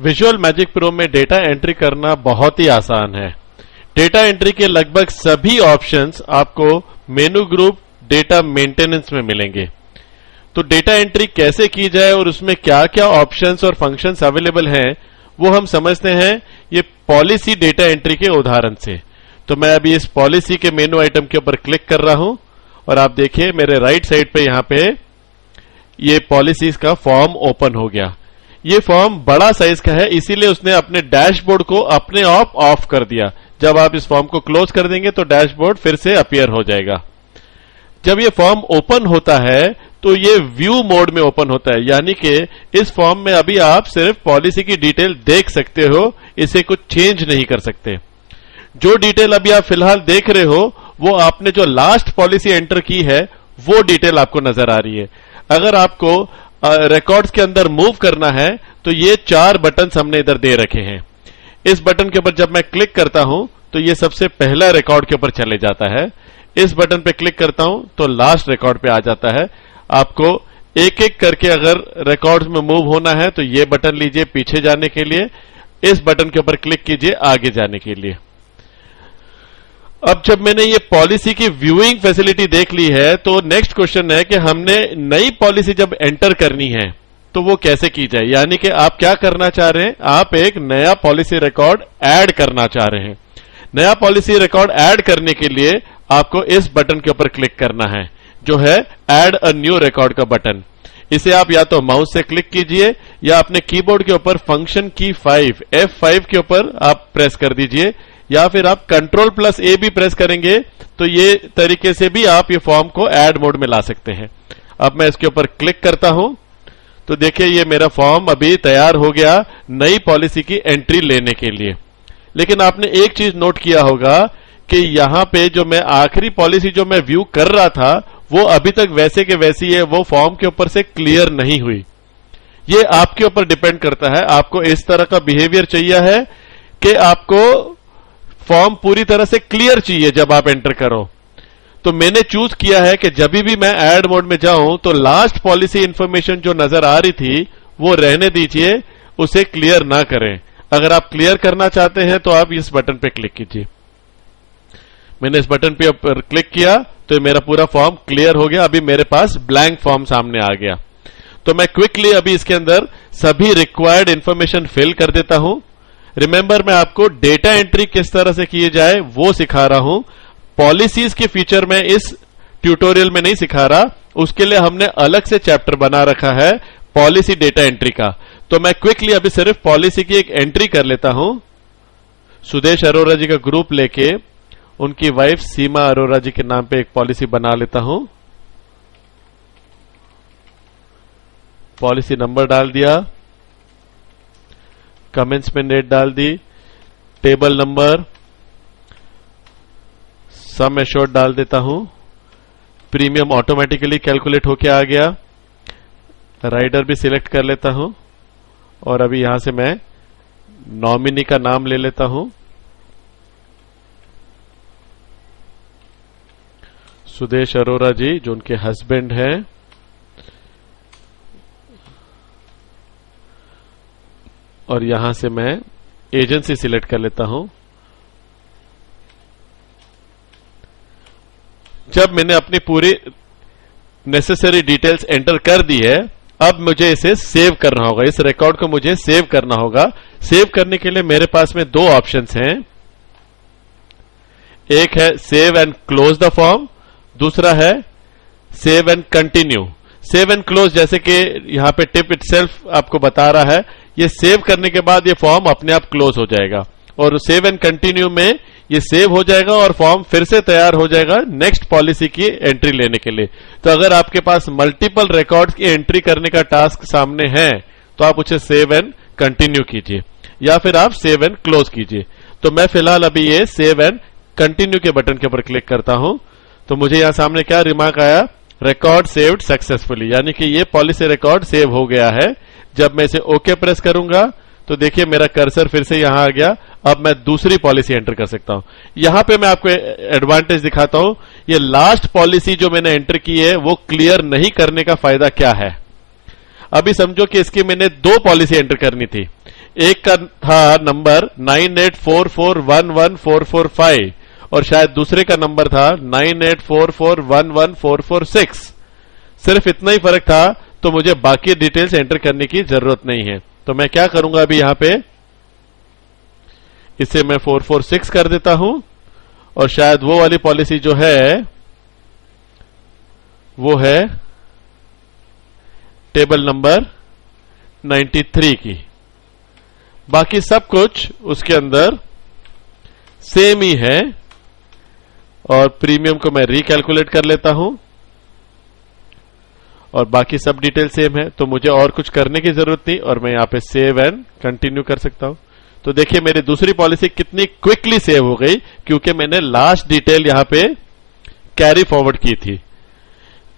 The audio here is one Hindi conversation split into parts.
विजुअल मैजिक प्रो में डेटा एंट्री करना बहुत ही आसान है। डेटा एंट्री के लगभग सभी ऑप्शंस आपको मेनू ग्रुप डेटा मेंटेनेंस में मिलेंगे। तो डेटा एंट्री कैसे की जाए और उसमें क्या क्या ऑप्शंस और फंक्शंस अवेलेबल हैं वो हम समझते हैं ये पॉलिसी डेटा एंट्री के उदाहरण से। तो मैं अभी इस पॉलिसी के मेनू आइटम के ऊपर क्लिक कर रहा हूं और आप देखिए मेरे राइट साइड पे यहां पे ये पॉलिसीज का फॉर्म ओपन हो गया। ये फॉर्म बड़ा साइज का है, इसीलिए उसने अपने डैशबोर्ड को अपने आप ऑफ कर दिया। जब आप इस फॉर्म को क्लोज कर देंगे तो डैशबोर्ड फिर से अपीयर हो जाएगा। जब ये फॉर्म ओपन होता है तो ये व्यू मोड में ओपन होता है, यानी कि इस फॉर्म में अभी आप सिर्फ पॉलिसी की डिटेल देख सकते हो, इसे कुछ चेंज नहीं कर सकते। जो डिटेल अभी आप फिलहाल देख रहे हो वो आपने जो लास्ट पॉलिसी एंटर की है वो डिटेल आपको नजर आ रही है। अगर आपको रिकॉर्ड्स के अंदर मूव करना है तो ये 4 बटन हमने इधर दे रखे हैं। इस बटन के ऊपर जब मैं क्लिक करता हूं तो ये सबसे पहला रिकॉर्ड के ऊपर चले जाता है। इस बटन पे क्लिक करता हूं तो लास्ट रिकॉर्ड पे आ जाता है। आपको एक एक करके अगर रिकॉर्ड्स में मूव होना है तो ये बटन लीजिए पीछे जाने के लिए, इस बटन के ऊपर क्लिक कीजिए आगे जाने के लिए। अब जब मैंने ये पॉलिसी की व्यूइंग फैसिलिटी देख ली है तो नेक्स्ट क्वेश्चन है कि हमने नई पॉलिसी जब एंटर करनी है तो वो कैसे की जाए। यानी कि आप क्या करना चाह रहे हैं, आप एक नया पॉलिसी रिकॉर्ड ऐड करना चाह रहे हैं। नया पॉलिसी रिकॉर्ड ऐड करने के लिए आपको इस बटन के ऊपर क्लिक करना है जो है ऐड अ न्यू रिकॉर्ड का बटन। इसे आप या तो माउस से क्लिक कीजिए या अपने कीबोर्ड के ऊपर फंक्शन की 5 F5 के ऊपर आप प्रेस कर दीजिए, या फिर आप Ctrl+A भी प्रेस करेंगे तो ये तरीके से भी आप ये फॉर्म को ऐड मोड में ला सकते हैं। अब मैं इसके ऊपर क्लिक करता हूं तो देखिए ये मेरा फॉर्म अभी तैयार हो गया नई पॉलिसी की एंट्री लेने के लिए। लेकिन आपने एक चीज नोट किया होगा कि यहां पे जो मैं आखिरी पॉलिसी जो मैं व्यू कर रहा था वो अभी तक वैसे के वैसी है, वो फॉर्म के ऊपर से क्लियर नहीं हुई। ये आपके ऊपर डिपेंड करता है, आपको इस तरह का बिहेवियर चाहिए है कि आपको फॉर्म पूरी तरह से क्लियर चाहिए जब आप एंटर करो। तो मैंने चूज किया है कि जब भी मैं ऐड मोड में जाऊं तो लास्ट पॉलिसी इंफॉर्मेशन जो नजर आ रही थी वो रहने दीजिए, उसे क्लियर ना करें। अगर आप क्लियर करना चाहते हैं तो आप इस बटन पे क्लिक कीजिए। मैंने इस बटन पे क्लिक किया तो मेरा पूरा फॉर्म क्लियर हो गया। अभी मेरे पास ब्लैंक फॉर्म सामने आ गया। तो मैं क्विकली अभी इसके अंदर सभी रिक्वायर्ड इंफॉर्मेशन फिल कर देता हूं। रिमेंबर मैं आपको डेटा एंट्री किस तरह से किए जाए वो सिखा रहा हूं। पॉलिसीज के फीचर में इस ट्यूटोरियल में नहीं सिखा रहा, उसके लिए हमने अलग से चैप्टर बना रखा है पॉलिसी डेटा एंट्री का। तो मैं क्विकली अभी सिर्फ पॉलिसी की एक एंट्री कर लेता हूं। सुदेश अरोरा जी का ग्रुप लेके उनकी वाइफ सीमा अरोरा जी के नाम पे एक पॉलिसी बना लेता हूं। पॉलिसी नंबर डाल दिया, कमेंसमेंट डेट डाल दी, टेबल नंबर, सम एश्योर्ड डाल देता हूं। प्रीमियम ऑटोमेटिकली कैलकुलेट होके आ गया। राइडर भी सिलेक्ट कर लेता हूं और अभी यहां से मैं नॉमिनी का नाम ले लेता हूं, सुदेश अरोरा जी जो उनके हस्बैंड हैं। और यहां से मैं एजेंसी सिलेक्ट कर लेता हूं। जब मैंने अपनी पूरी नेसेसरी डिटेल्स एंटर कर दी है, अब मुझे इसे सेव करना होगा। इस रिकॉर्ड को मुझे सेव करना होगा। सेव करने के लिए मेरे पास में 2 ऑप्शंस हैं। एक है save and close the form, दूसरा है save and continue. Save and close जैसे कि यहां पे टिप इटसेल्फ आपको बता रहा है, ये सेव करने के बाद ये फॉर्म अपने आप क्लोज हो जाएगा। और सेव एंड कंटिन्यू में ये सेव हो जाएगा और फॉर्म फिर से तैयार हो जाएगा नेक्स्ट पॉलिसी की एंट्री लेने के लिए। तो अगर आपके पास मल्टीपल रिकॉर्ड्स की एंट्री करने का टास्क सामने है तो आप उसे सेव एंड कंटिन्यू कीजिए या फिर आप सेव एंड क्लोज कीजिए। तो मैं फिलहाल अभी ये सेव एंड कंटिन्यू के बटन के ऊपर क्लिक करता हूं तो मुझे यहां सामने क्या रिमार्क आया, रिकॉर्ड सेव्ड सक्सेसफुली, यानी कि ये पॉलिसी रिकॉर्ड सेव हो गया है। जब मैं इसे ओके प्रेस करूंगा तो देखिए मेरा कर्सर फिर से यहां आ गया। अब मैं दूसरी पॉलिसी एंटर कर सकता हूं। यहां पे मैं आपको एडवांटेज दिखाता हूं। ये लास्ट पॉलिसी जो मैंने एंटर की है वो क्लियर नहीं करने का फायदा क्या है। अभी समझो कि इसकी मैंने 2 पॉलिसी एंटर करनी थी। एक का था नंबर 9844114445 और शायद दूसरे का नंबर था 9844114446। सिर्फ इतना ही फर्क था, तो मुझे बाकी डिटेल्स एंटर करने की जरूरत नहीं है। तो मैं क्या करूंगा अभी यहां पे, इसे मैं 446 कर देता हूं और शायद वो वाली पॉलिसी जो है वो है टेबल नंबर 93 की। बाकी सब कुछ उसके अंदर सेम ही है और प्रीमियम को मैं रिकैलकुलेट कर लेता हूं और बाकी सब डिटेल सेम है, तो मुझे और कुछ करने की जरूरत नहीं और मैं यहां पे सेव एंड कंटिन्यू कर सकता हूं। तो देखिए मेरी दूसरी पॉलिसी कितनी क्विकली सेव हो गई, क्योंकि मैंने लास्ट डिटेल यहां पे कैरी फॉरवर्ड की थी।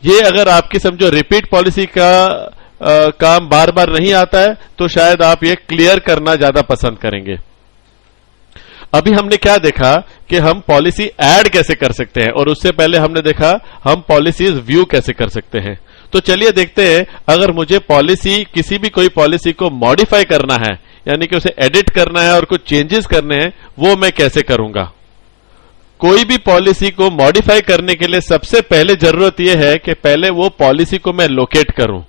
ये अगर आपकी समझो रिपीट पॉलिसी का काम बार बार नहीं आता है तो शायद आप ये क्लियर करना ज्यादा पसंद करेंगे। अभी हमने क्या देखा कि हम पॉलिसी ऐड कैसे कर सकते हैं और उससे पहले हमने देखा हम पॉलिसीज व्यू कैसे कर सकते हैं। तो चलिए देखते हैं, अगर मुझे पॉलिसी किसी भी कोई पॉलिसी को मॉडिफाई करना है, यानी कि उसे एडिट करना है और कुछ चेंजेस करने हैं, वो मैं कैसे करूंगा। कोई भी पॉलिसी को मॉडिफाई करने के लिए सबसे पहले जरूरत यह है कि पहले वो पॉलिसी को मैं लोकेट करूं।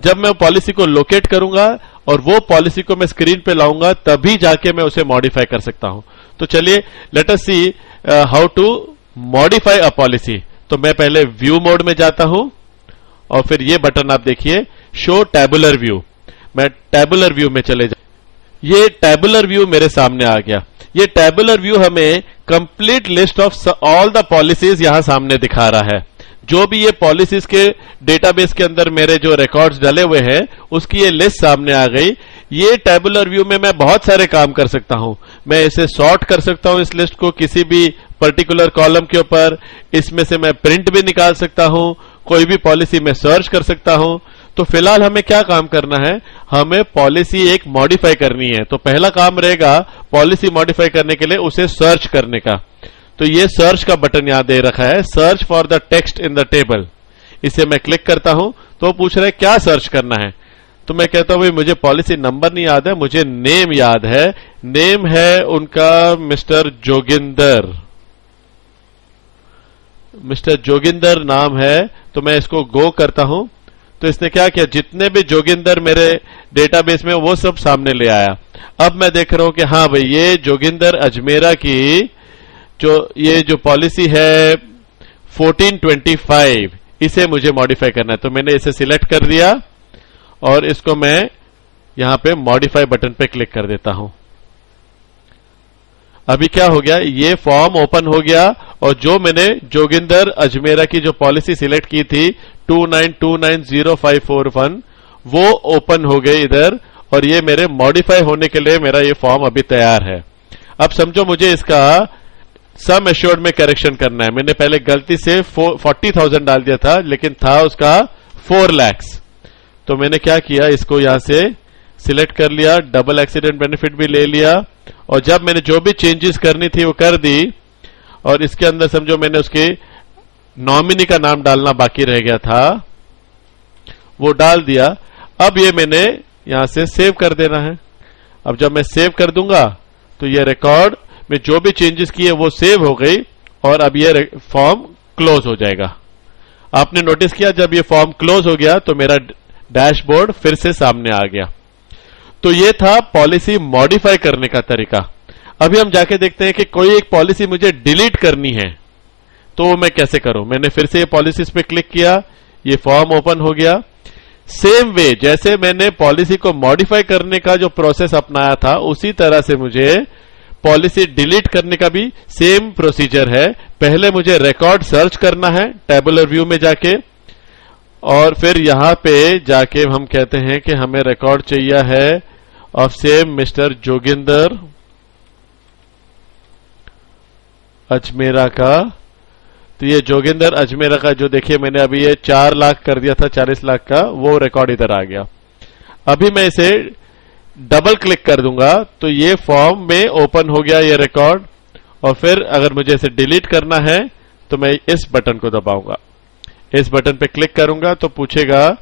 जब मैं पॉलिसी को लोकेट करूंगा और वो पॉलिसी को मैं स्क्रीन पे लाऊंगा, तभी जाके मैं उसे मॉडिफाई कर सकता हूं। तो चलिए let us see how to modify a policy. तो मैं पहले व्यू मोड में जाता हूं और फिर ये बटन आप देखिए, शो टैबुलर व्यू। मैं टैबुलर व्यू में चले जा, ये टैबुलर व्यू मेरे सामने आ गया। ये टैबुलर व्यू हमें complete list of all the policies यहां सामने दिखा रहा है। जो भी ये पॉलिसीज के डेटाबेस के अंदर मेरे जो रिकॉर्ड्स डले हुए हैं उसकी ये लिस्ट सामने आ गई। ये टैबुलर व्यू में मैं बहुत सारे काम कर सकता हूं। मैं इसे सॉर्ट कर सकता हूं, इस लिस्ट को किसी भी पर्टिकुलर कॉलम के ऊपर। इसमें से मैं प्रिंट भी निकाल सकता हूं, कोई भी पॉलिसी में सर्च कर सकता हूं। तो फिलहाल हमें क्या काम करना है, हमें पॉलिसी एक मॉडिफाई करनी है। तो पहला काम रहेगा पॉलिसी मॉडिफाई करने के लिए उसे सर्च करने का। तो ये सर्च का बटन यहां दे रखा है, search for the text in the table. इसे मैं क्लिक करता हूं तो वो पूछ रहा है क्या सर्च करना है। तो मैं कहता हूं भाई मुझे पॉलिसी नंबर नहीं याद है, मुझे नेम याद है। नेम है उनका मिस्टर जोगिंदर, मिस्टर जोगिंदर नाम है। तो मैं इसको गो करता हूं तो इसने क्या किया, जितने भी जोगिंदर मेरे डेटाबेस में वो सब सामने ले आया। अब मैं देख रहा हूं कि हाँ भाई ये जोगिंदर अजमेरा की ये जो पॉलिसी है 1425, इसे मुझे मॉडिफाई करना है। तो मैंने इसे सिलेक्ट कर दिया और इसको मैं यहां पे मॉडिफाई बटन पे क्लिक कर देता हूं। अभी क्या हो गया, ये फॉर्म ओपन हो गया और जो मैंने जोगिंदर अजमेरा की जो पॉलिसी सिलेक्ट की थी 29290541 वो ओपन हो गई इधर, और ये मेरे मॉडिफाई होने के लिए मेरा ये फॉर्म अभी तैयार है। अब समझो मुझे इसका सम एश्योर्ड में करेक्शन करना है। मैंने पहले गलती से 40,000 डाल दिया था, लेकिन था उसका 4 लाख। तो मैंने क्या किया, इसको यहां से सिलेक्ट कर लिया, डबल एक्सीडेंट बेनिफिट भी ले लिया और जब मैंने जो भी चेंजेस करनी थी वो कर दी और इसके अंदर समझो मैंने उसके नॉमिनी का नाम डालना बाकी रह गया था, वो डाल दिया। अब ये मैंने यहां से सेव कर देना है। अब जब मैं सेव कर दूंगा तो ये रिकॉर्ड में जो भी चेंजेस किए वो सेव हो गई और अब ये फॉर्म क्लोज हो जाएगा। आपने नोटिस किया जब ये फॉर्म क्लोज हो गया तो मेरा डैशबोर्ड फिर से सामने आ गया। तो ये था पॉलिसी मॉडिफाई करने का तरीका। अभी हम जाके देखते हैं कि कोई एक पॉलिसी मुझे डिलीट करनी है तो वो मैं कैसे करूं। मैंने फिर से ये पॉलिसीज पे क्लिक किया, ये फॉर्म ओपन हो गया। सेम वे जैसे मैंने पॉलिसी को मॉडिफाई करने का जो प्रोसेस अपनाया था उसी तरह से मुझे पॉलिसी डिलीट करने का भी सेम प्रोसीजर है। पहले मुझे रिकॉर्ड सर्च करना है टेबुलर व्यू में जाके और फिर यहां पे जाके हम कहते हैं कि हमें रिकॉर्ड चाहिए है of same mister Joginder Ajmera का। तो ये जोगिंदर अजमेरा का जो देखिए मैंने अभी ये 4 लाख कर दिया था 40 लाख का, वो रिकॉर्ड इधर आ गया। अभी मैं इसे डबल क्लिक कर दूंगा तो ये फॉर्म में ओपन हो गया ये रिकॉर्ड और फिर अगर मुझे इसे डिलीट करना है तो मैं इस बटन को दबाऊंगा। इस बटन पे क्लिक करूंगा तो पूछेगा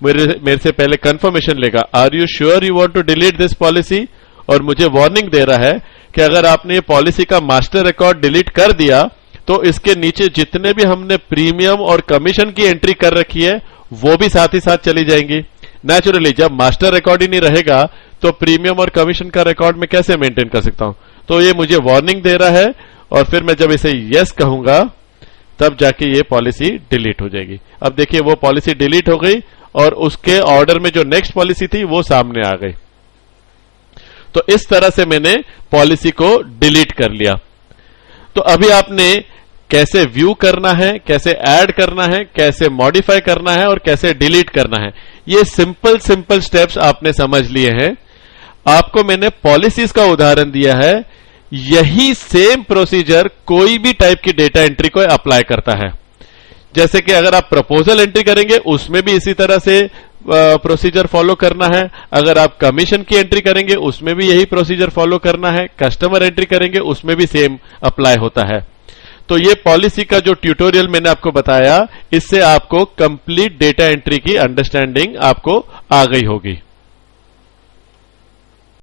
मेरे से पहले कंफर्मेशन लेगा, are you sure you want to delete this policy, और मुझे वार्निंग दे रहा है कि अगर आपने ये पॉलिसी का मास्टर रिकॉर्ड डिलीट कर दिया तो इसके नीचे जितने भी हमने प्रीमियम और कमीशन की एंट्री कर रखी है वो भी साथ ही साथ चली जाएंगी। नेचुरली जब मास्टर रिकॉर्ड ही नहीं रहेगा तो प्रीमियम और कमीशन का रिकॉर्ड में कैसे मेंटेन कर सकता हूं। तो ये मुझे वार्निंग दे रहा है, और फिर मैं जब इसे यस कहूंगा तब जाके ये पॉलिसी डिलीट हो जाएगी। अब देखिए वो पॉलिसी डिलीट हो गई और उसके ऑर्डर में जो नेक्स्ट पॉलिसी थी वो सामने आ गई। तो इस तरह से मैंने पॉलिसी को डिलीट कर लिया। तो अभी आपने कैसे व्यू करना है, कैसे ऐड करना है, कैसे मॉडिफाई करना है और कैसे डिलीट करना है, ये सिंपल स्टेप्स आपने समझ लिए हैं। आपको मैंने पॉलिसीज का उदाहरण दिया है, यही सेम प्रोसीजर कोई भी टाइप की डेटा एंट्री को अप्लाई करता है। जैसे कि अगर आप प्रपोजल एंट्री करेंगे उसमें भी इसी तरह से प्रोसीजर फॉलो करना है, अगर आप कमीशन की एंट्री करेंगे उसमें भी यही प्रोसीजर फॉलो करना है, कस्टमर एंट्री करेंगे उसमें भी सेम अप्लाई होता है। तो ये पॉलिसी का जो ट्यूटोरियल मैंने आपको बताया, इससे आपको कंप्लीट डेटा एंट्री की अंडरस्टैंडिंग आपको आ गई होगी।